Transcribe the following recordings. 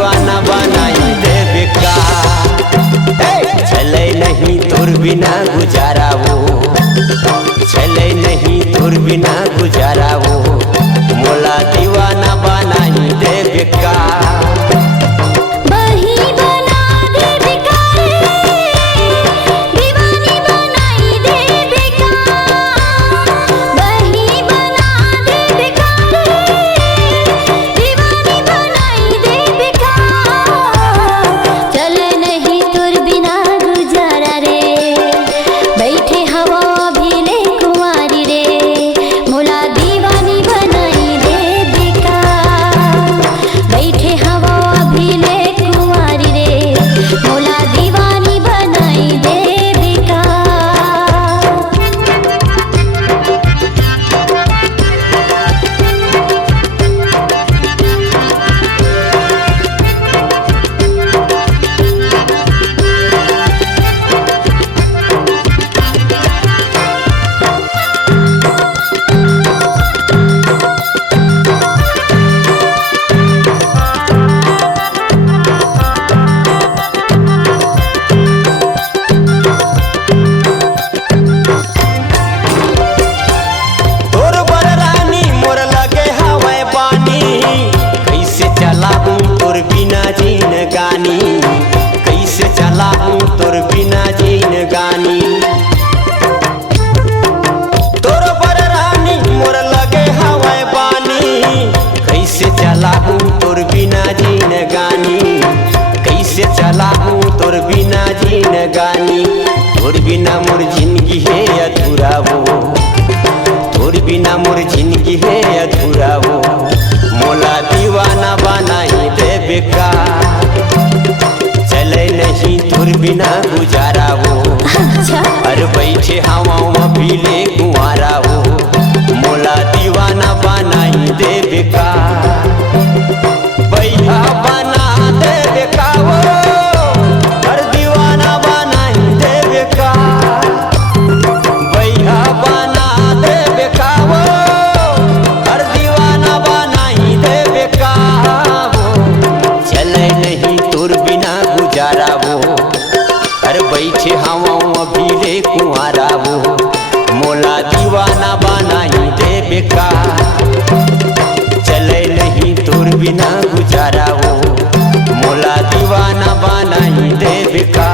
दीवाना बनाई देवे का। चले नहीं तोर बिना गुजारा वो, चले नहीं तोर बिना गुजारा वो, मोला दीवाना बनाई देवे का। कैसे चलाऊं तोर बिना जीन गानी, तोर पर रानी मोर लगे हवाए पानी। कैसे चलाऊं तोर बिना जीन गानी, कैसे चलाऊं तोर बिना जीन गानी। तोर बिना मोर जिंदगी है अधूरा वो, तोर बिना मोर जिंदगी है अधूरा वो, मोला दीवाना बनाई देवे का। चले नहीं तोर बिना गुजारा वो, अरे बैठे हवा पीले कुआरा वो, मोला दीवाना बनाई देवे का। भैया बना देवे का वो, अरे दीवाना बनाई देवे का। भैया बना देवे का वो, अरे दीवाना बनाई देवे का। चले नहीं तोर बिना गुजारा वो, अरे बैठे हवा पीले कुआरा वो, मोला दीवाना बनाई देवे का। चले नहीं तोर बिना गुजारा वो, मोला दीवाना बनाई देवे का।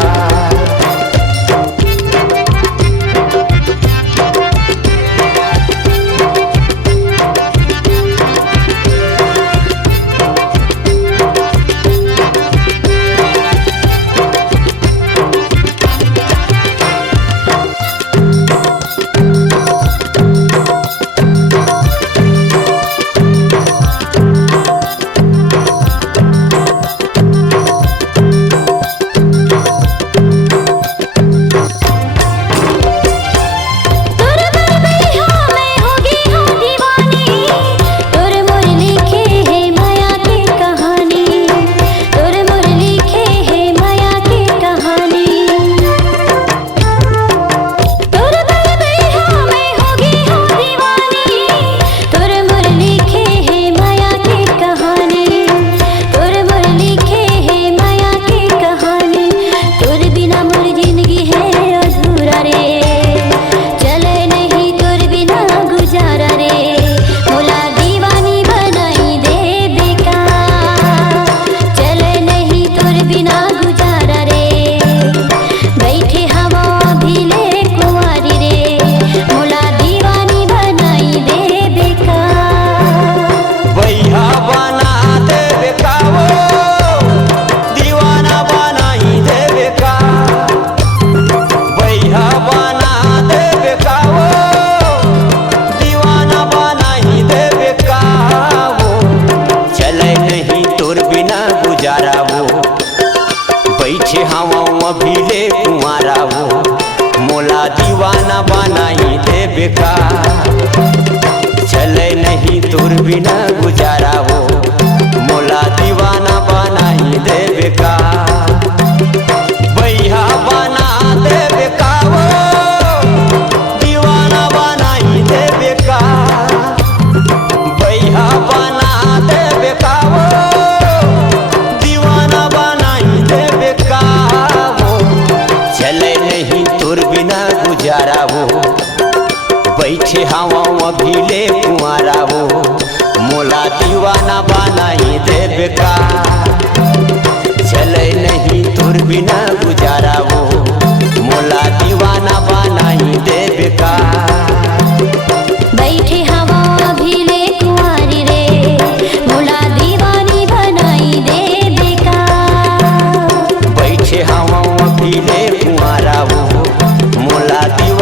हूँ अभी ले कुआरा हो मोला दियो